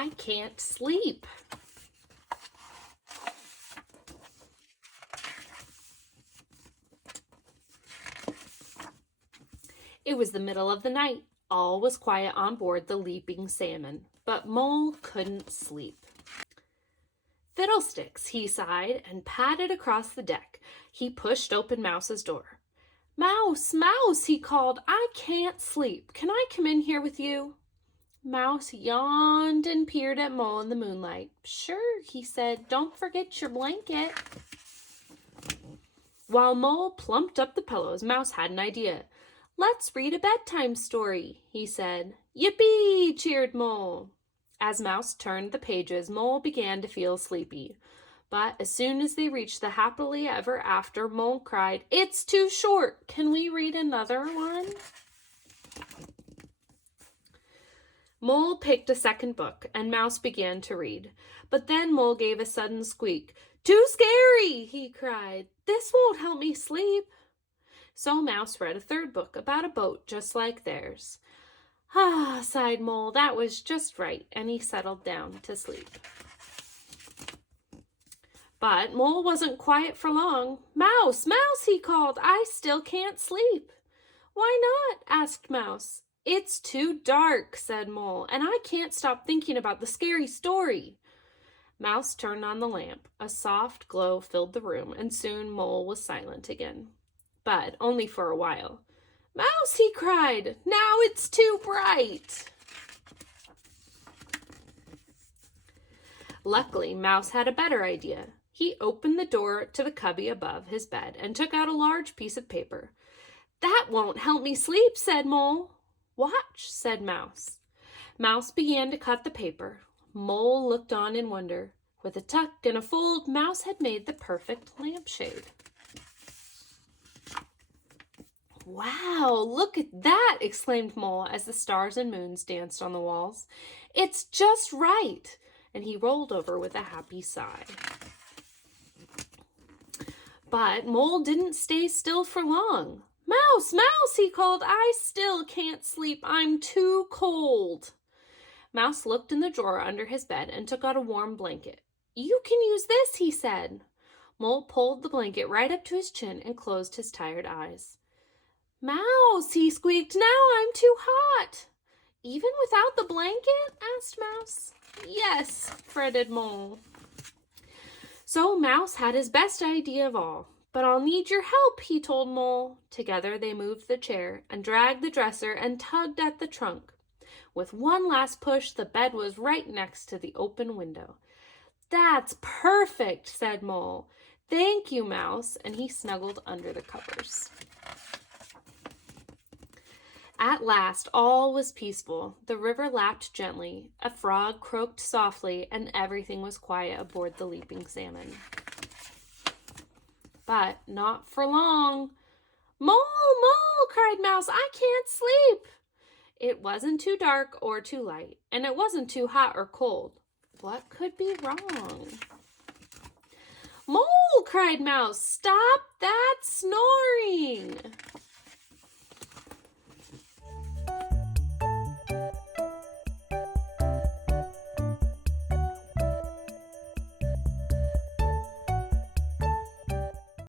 I can't sleep. It was the middle of the night. All was quiet on board the Leaping Salmon, but Mole couldn't sleep. Fiddlesticks, he sighed and padded across the deck. He pushed open Mouse's door. Mouse, Mouse, he called, I can't sleep. Can I come in here with you? Mouse yawned and peered at Mole in the moonlight. Sure, he said, don't forget your blanket. While Mole plumped up the pillows, Mouse had an idea. Let's read a bedtime story, he said. Yippee, cheered Mole. As Mouse turned the pages, Mole began to feel sleepy. But as soon as they reached the happily ever after, Mole cried, It's too short. Can we read another one? Mole picked a second book, and Mouse began to read. But then Mole gave a sudden squeak. Too scary, he cried. This won't help me sleep. So Mouse read a third book about a boat just like theirs. Ah, sighed Mole, that was just right, and he settled down to sleep. But Mole wasn't quiet for long. Mouse, Mouse, he called, I still can't sleep. Why not? Asked Mouse. It's too dark, said Mole, and I can't stop thinking about the scary story. Mouse turned on the lamp. A soft glow filled the room, and soon Mole was silent again. But only for a while. Mouse, he cried, now it's too bright. Luckily, Mouse had a better idea. He opened the door to the cubby above his bed and took out a large piece of paper. That won't help me sleep, said Mole. Watch, said Mouse. Mouse began to cut the paper. Mole looked on in wonder. With a tuck and a fold, Mouse had made the perfect lampshade. Wow, look at that, exclaimed Mole as the stars and moons danced on the walls. It's just right. And he rolled over with a happy sigh. But Mole didn't stay still for long. Mouse, Mouse, he called, I still can't sleep. I'm too cold. Mouse looked in the drawer under his bed and took out a warm blanket. You can use this, he said. Mole pulled the blanket right up to his chin and closed his tired eyes. Mouse, he squeaked, now I'm too hot. Even without the blanket? Asked Mouse. Yes, fretted Mole. So Mouse had his best idea of all. But I'll need your help, he told Mole. Together they moved the chair and dragged the dresser and tugged at the trunk. With one last push, the bed was right next to the open window. That's perfect, said Mole. Thank you, Mouse, and he snuggled under the covers. At last, all was peaceful. The river lapped gently, a frog croaked softly, and everything was quiet aboard the Leaping Salmon. But not for long. Mole, Mole, cried Mouse, I can't sleep. It wasn't too dark or too light, and it wasn't too hot or cold. What could be wrong? Mole, cried Mouse, stop that snoring.